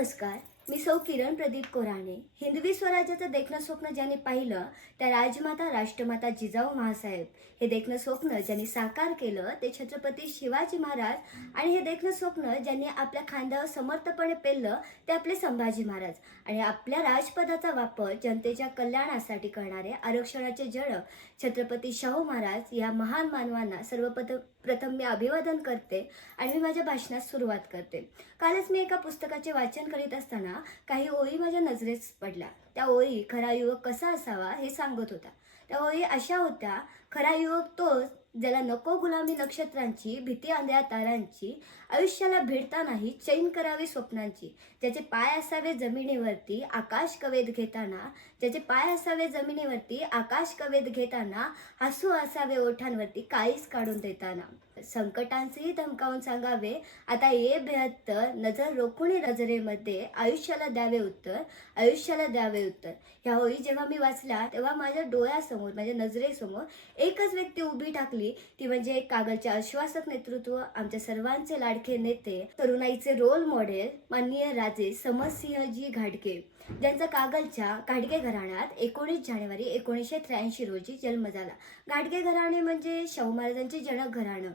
नमस्कार मी सौ किरण प्रदीप कोराणे. हिंदवी स्वराज्याचं देखणं स्वप्न ज्यांनी पाहिलं त्या राजमाता राष्ट्रमाता जिजाऊ महासाहेब. हे देखणं स्वप्न ज्यांनी साकार केलं ते छत्रपती शिवाजी महाराज. आणि हे देखणं स्वप्न ज्यांनी आपल्या खांद्यावर समर्थपणे पेललं ते आपले संभाजी महाराज. आणि आपल्या राजपदाचा वापर जनतेच्या कल्याणासाठी करणारे आरक्षणाचे जनक छत्रपती शाहू महाराज या महान मानवांना सर्वप्रथम प्रथम मी अभिवादन करते आणि मी माझ्या भाषणास सुरुवात करते. कालच मी एका पुस्तकाचे वाचन करीत असताना काही ओळी माझ्या नजरेस पडल्या. त्या ओळी खरा युवक कसा असावा हे सांगत होता. त्या ओळी अशा होत्या खरा युवक तोच ज्याला नको गुलामी नक्षत्रांची भीती आंधळ्या तारांची आयुष्याला भिडता नाही चैन करावी स्वप्नांची ज्याचे पाय असावे जमिनीवरती आकाश कवेत घेताना ज्याचे पाय असावे जमिनीवरती आकाश कवेत घेताना हसू असावे ओठांवरती काळीच काढून देताना. संकटांचेही धमकावून सांगावे. आता ये बेहत्तर नजर रोखून नजरेमध्ये आयुष्याला द्यावे उत्तर आयुष्याला द्यावे उत्तर. ह्या होळी जेव्हा मी वाचला तेव्हा माझ्या डोळ्यासमोर माझ्या नजरेसमोर एकच व्यक्ती उभी टाकली. ती म्हणजे कागलचे आश्वासक नेतृत्व आमच्या सर्वांचे लाडके नेते तरुणाईचे रोल मॉडेल माननीय राजे समरसिंहजी घाटके ज्यांचा कागलच्या गाडगे घराण्यात एकोणीस जानेवारी एकोणीसशे त्र्याऐंशी रोजी जन्म झाला. घाडगे घराणे म्हणजे शाहू महाराजांचे जनक घराणं.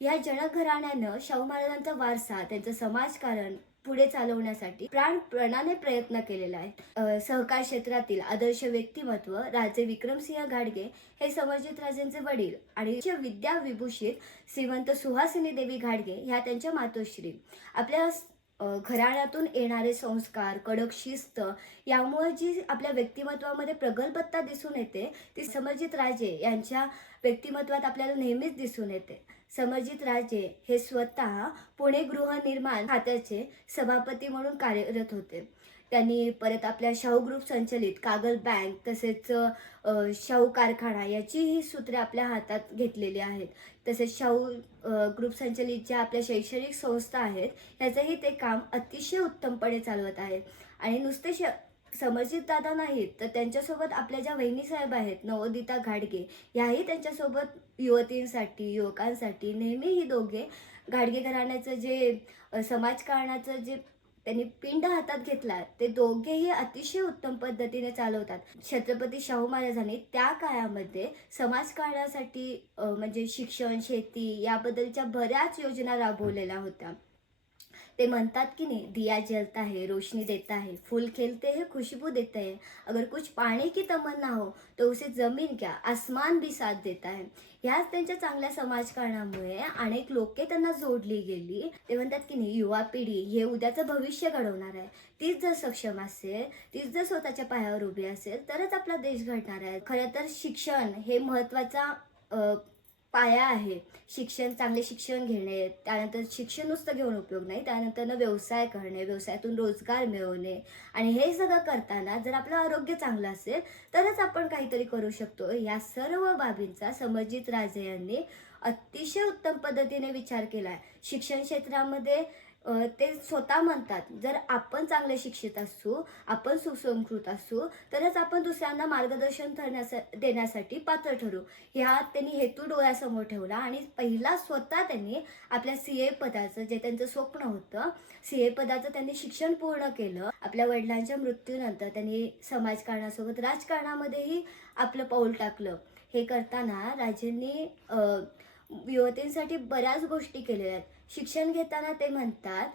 या जनक घराण्यानं शाहू महाराजांचा वारसा त्यांचं समाजकारण पुढे चालवण्यासाठी प्राणप्रणाने प्रयत्न केलेला आहे. सहकार क्षेत्रातील आदर्श व्यक्तिमत्व राजे विक्रमसिंह घाडगे हे समर्जित राजेंचे वडील आणि विद्या विभूषित श्रीमंत सुहासिनी देवी घाडगे ह्या त्यांच्या मातोश्री. आपल्या घराण्यातून येणारे संस्कार कडक शिस्त यामुळे जी आपल्या व्यक्तिमत्वामध्ये प्रगल्भता दिसून येते ती समर्जित राजे यांच्या व्यक्तिमत्वात आपल्याला नेहमीच दिसून येते. समजित राजे हे स्वतः पुणे गृहनिर्माण खात्याचे सभापती म्हणून कार्यरत होते. त्यांनी परत आपल्या शाहू ग्रुप संचलित कागल बँक तसेच शाहू कारखाना याचीही सूत्रे आपल्या हातात घेतलेली आहेत. तसेच शाहू ग्रुप संचलित ज्या आपल्या शैक्षणिक संस्था आहेत याचंही ते काम अतिशय उत्तमपणे चालवत आहेत. आणि नुसते श समर्जित दादा नाहीत तर त्यांच्यासोबत आपल्या ज्या वहिनी साहेब आहेत नवोदिता घाडगे याही त्यांच्यासोबत युवतींसाठी युवकांसाठी नेहमी ही दोघे घाडगे घराण्याचं जे समाजकारणाचं जे त्यांनी पिंड हातात घेतला ते दोघेही अतिशय उत्तम पद्धतीने चालवतात. छत्रपती शाहू महाराजांनी त्या काळामध्ये समाजकारणासाठी म्हणजे शिक्षण शेती याबद्दलच्या बऱ्याच योजना राबवलेल्या होत्या. ते म्हणतात की नाही दिया जलता है रोशनी देता है फूल खेलते हैं खुशबू देते हैं अगर कुछ पाने की तमन्ना हो तो उसे जमीन क्या आसमान भी साथ देता है। ह्याच त्यांच्या चांगल्या समाजकारणामुळे अनेक लोके त्यांना जोडली गेली. ते म्हणतात की नाही युवा पिढी हे उद्याचं भविष्य घडवणार आहे. तीच जर सक्षम असेल तीच जर स्वतःच्या पायावर उभी असेल तरच आपला देश घडणार आहे. खरं तर शिक्षण हे महत्त्वाचा पाया आहे. शिक्षण चांगले शिक्षण घेणे त्यानंतर शिक्षण नुसतं घेऊन उपयोग नाही त्यानंतर व्यवसाय करणे व्यवसायातून रोजगार मिळवणे आणि हे सगळं करताना जर आपलं आरोग्य चांगलं असेल तरच आपण काहीतरी करू शकतो. या सर्व बाबींचा समर्जित राजे यांनी अतिशय उत्तम पद्धतीने विचार केला आहे शिक्षण क्षेत्रामध्ये ते स्वतः म्हणतात जर आपण चांगले शिक्षित असू आपण सुसंस्कृत असू तरच आपण दुसऱ्यांना मार्गदर्शन करण्यासा देण्यासाठी पात्र ठरू. ह्या त्यांनी हेतू डोळ्यासमोर ठेवला आणि पहिला स्वतः त्यांनी आपल्या सी ए पदाचं जे त्यांचं स्वप्न होतं सी ए पदाचं त्यांनी शिक्षण पूर्ण केलं. आपल्या वडिलांच्या मृत्यूनंतर त्यांनी समाजकारणासोबत राजकारणामध्येही आपलं पाऊल टाकलं. हे करताना राजेंनी युवतींसाठी बऱ्याच गोष्टी केलेल्या आहेत. शिक्षण घेताना ते म्हणतात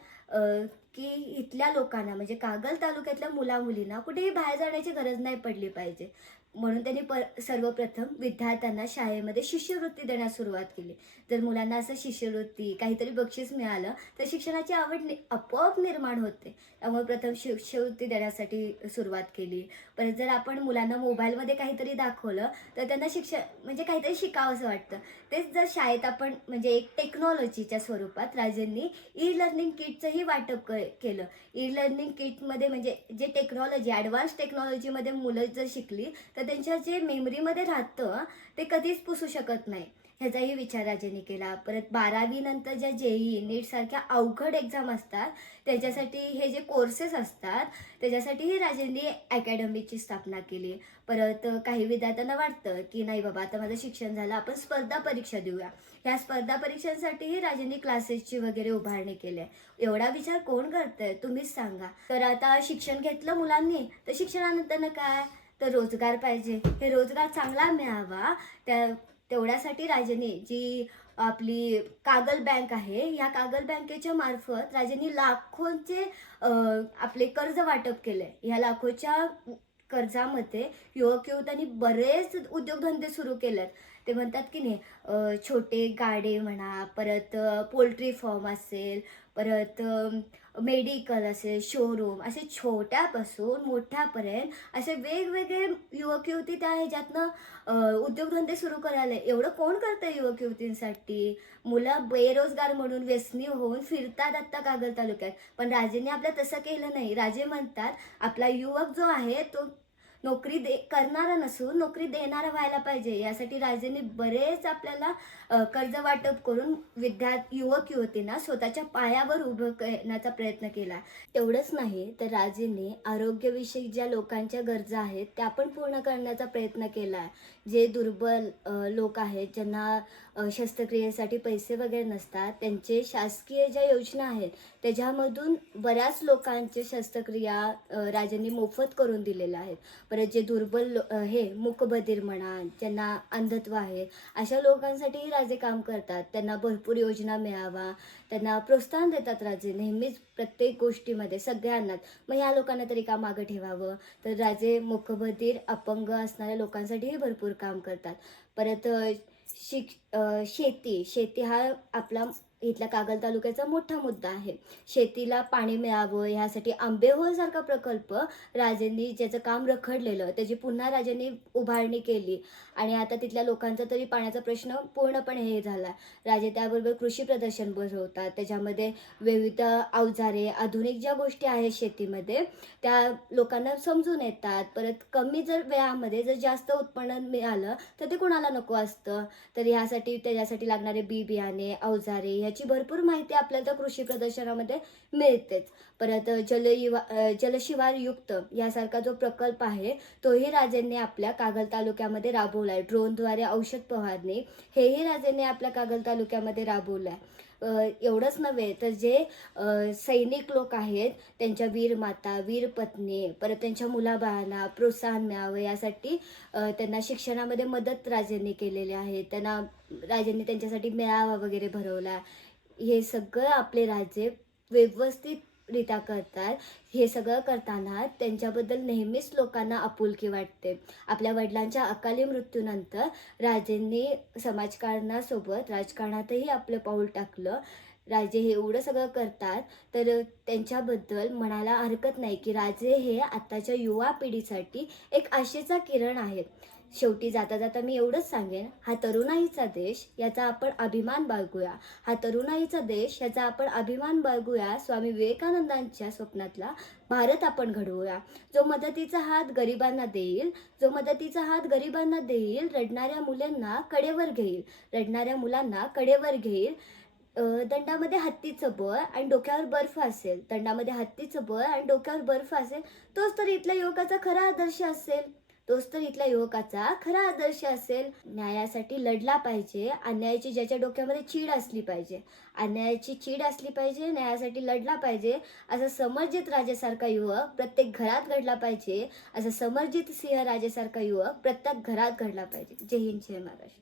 की इथल्या लोकांना म्हणजे कागल तालुक्यातल्या मुलामुलींना कुठेही बाहेर जाण्याची गरज नाही पडली पाहिजे. म्हणून त्यांनी पर सर्वप्रथम विद्यार्थ्यांना शाळेमध्ये शिष्यवृत्ती देण्यास सुरुवात केली. जर मुलांना असं शिष्यवृत्ती काहीतरी बक्षीस मिळालं तर शिक्षणाची आवड नि आपोआप निर्माण होते. त्यामुळे प्रथम शिष्यवृत्ती देण्यासाठी सुरुवात केली. परत जर आपण मुलांना मोबाईलमध्ये काहीतरी दाखवलं तर त्यांना शिक्षण म्हणजे काहीतरी शिकावं असं वाटतं. तेच जर शाळेत आपण म्हणजे एक टेक्नॉलॉजीच्या स्वरूपात राजेंनी ई लर्निंग किटचंही वाटप क केलं. ई लर्निंग किटमध्ये म्हणजे जे टेक्नॉलॉजी ॲडव्हान्स टेक्नॉलॉजीमध्ये मुलं जर शिकली तर त्यांच्या जे मेमरीमध्ये राहतं ते कधीच पुसू शकत नाही. ह्याचाही विचार राजेने केला. परत बारावी नंतर ज्या जेई नीट सारख्या अवघड एक्झाम असतात त्याच्यासाठी हे जे कोर्सेस असतात त्याच्यासाठीही राजेंनी अकॅडमीची स्थापना केली. परत काही विद्यार्थ्यांना वाटतं की नाही बाबा आता माझं शिक्षण झालं आपण स्पर्धा परीक्षा देऊया. ह्या स्पर्धा परीक्षांसाठीही राजेंनी क्लासेसची वगैरे उभारणी केली. आहे एवढा विचार कोण करतंय? तुम्हीच सांगा. तर आता शिक्षण घेतलं मुलांनी तर शिक्षणानंतर काय? तर रोजगार पाहिजे. हे रोजगार चांगला मिळावा त्या तेवढ्यासाठी राजेने जी आपली कागल बँक आहे या कागल बँकेच्या मार्फत राजेने लाखोंचे आपले कर्ज वाटप केले या लाखोच्या कर्जामध्ये युवक युवतांनी बरेच उद्योगधंदे सुरू केलेत. ते म्हणतात की नाही छोटे गाडे म्हणा परत पोल्ट्री फॉर्म असेल परत मेडिकल असेल शोरूम असे छोट्यापासून मोठ्यापर्यंत असे वेगवेगळे युवक युवती त्या ह्याच्यातनं उद्योगधंदे सुरू करायला एवढं कोण करतं युवक युवतींसाठी? मुलं बेरोजगार म्हणून व्यसनी होऊन फिरतात आत्ता कागल तालुक्यात. पण राजेने आपल्या तसं केलं नाही. राजे म्हणतात आपला युवक जो आहे तो नोकरी दे करणारा नसून नोकरी देणारा व्हायला पाहिजे. यासाठी राजेंनी बरेच आपल्याला कर्ज वाटप करून विद्या युवक युवतींना स्वतःच्या पायावर उभं करण्याचा प्रयत्न केला. तेवढंच नाही तर राजेंनी आरोग्यविषयक ज्या लोकांच्या गरजा आहेत त्या पण पूर्ण करण्याचा प्रयत्न केला. आहे जे दुर्बल लोक आहेत ज्यांना शस्त्रक्रियेसाठी पैसे वगैरे नसतात त्यांचे शासकीय ज्या योजना आहेत त्याच्यामधून बऱ्याच लोकांचे शस्त्रक्रिया राजांनी मोफत करून दिलेल्या आहेत. परत जे दुर्बल हे मुकबधीर म्हणा ज्यांना अंधत्व आहे अशा लोकांसाठीही राजे काम करतात. त्यांना भरपूर योजना मिळावा त्यांना प्रोत्साहन देतात राजे. नेहमीच प्रत्येक गोष्टीमध्ये सगळ्यांनाच. मग ह्या लोकांना तरी का मागं ठेवावं? तर राजे मूकबधीर अपंग असणाऱ्या लोकांसाठीही भरपूर काम करतात. परत शिक शेती. शेती हा आपला इथल्या कागल तालुक्याचा मोठा मुद्दा आहे. शेतीला पाणी मिळावं ह्यासाठी आंबेहोळसारखा प्रकल्प राजेंनी ज्याचं काम रखडलेलं त्याची पुन्हा राजांनी उभारणी केली. आणि आता तिथल्या लोकांचा तरी पाण्याचा प्रश्न पूर्णपणे हे झाला. राजे त्याबरोबर कृषी प्रदर्शन भरवतात. त्याच्यामध्ये विविध अवजारे आधुनिक ज्या गोष्टी आहेत शेतीमध्ये त्या लोकांना समजून येतात. परत कमी जर वेळामध्ये जर जास्त उत्पन्न मिळालं तर ते कोणाला नको असतं? तर ह्यासाठी त्याच्यासाठी लागणारे बी बियाणे अवजारे याची भरपूर माहिती आपल्याला त्या कृषी प्रदर्शनामध्ये मिळतेच. परत जलयुवा जलशिवार युक्त यासारखा जो प्रकल्प आहे तोही राजेंनी आपल्या कागल तालुक्यामध्ये राबवला आहे ड्रोनद्वारे औषध फवारणी हेही राजेंनी आपल्या कागल तालुक्यामध्ये राबवलं आहे एवढंच नव्हे तर जे सैनिक लोक आहेत त्यांच्या वीर माता वीर पत्नी परत त्यांच्या मुलाबाळांना प्रोत्साहन मिळावं यासाठी त्यांना शिक्षणामध्ये मदत राजेंनी केलेली आहे त्यांना राजेंनी त्यांच्यासाठी मेळावा वगैरे भरवला. हे सगळं आपले राजे व्यवस्थित रित्या करतात. हे सगळं करताना त्यांच्याबद्दल नेहमीच लोकांना आपुलकी वाटते. आपल्या वडिलांच्या अकाली मृत्यूनंतर राजेंनी समाजकारणासोबत राजकारणातही आपलं पाऊल टाकलं. राजे हे एवढं सगळं करतात तर त्यांच्याबद्दल म्हणायला हरकत नाही की राजे हे आत्ताच्या युवा पिढीसाठी एक आशेचा किरण आहेत. शेवटी जाता जाता मी एवढंच सांगेन हा तरुणाईचा देश याचा आपण अभिमान बाळगूया. हा तरुणाईचा देश याचा आपण अभिमान बाळगूया स्वामी विवेकानंदांच्या स्वप्नातला भारत आपण घडवूया. जो मदतीचा हात गरिबांना देईल जो मदतीचा हात गरिबांना देईल रडणाऱ्या मुलांना कडेवर घेईल. रडणाऱ्या मुलांना कडेवर घेईल. दंडामध्ये हत्तीचं बळ आणि डोक्यावर बर्फ असेल. दंडामध्ये हत्तीचं बळ आणि डोक्यावर बर्फ असेल तोच तर इथल्या युवकाचा खरा आदर्श असेल. तोच तर इथल्या युवकाचा खरा आदर्श असेल. न्यायासाठी लढला पाहिजे. अन्यायाची ज्याच्या डोक्यामध्ये चीड असली पाहिजे. अन्यायाची चीड असली पाहिजे न्यायासाठी लढला पाहिजे. असं समर्जित राजासारखा युवक प्रत्येक घरात घडला पाहिजे. असं समर्जित सिंह राजेसारखा युवक प्रत्येक घरात घडला पाहिजे. जय हिंद जय महाराष्ट्र.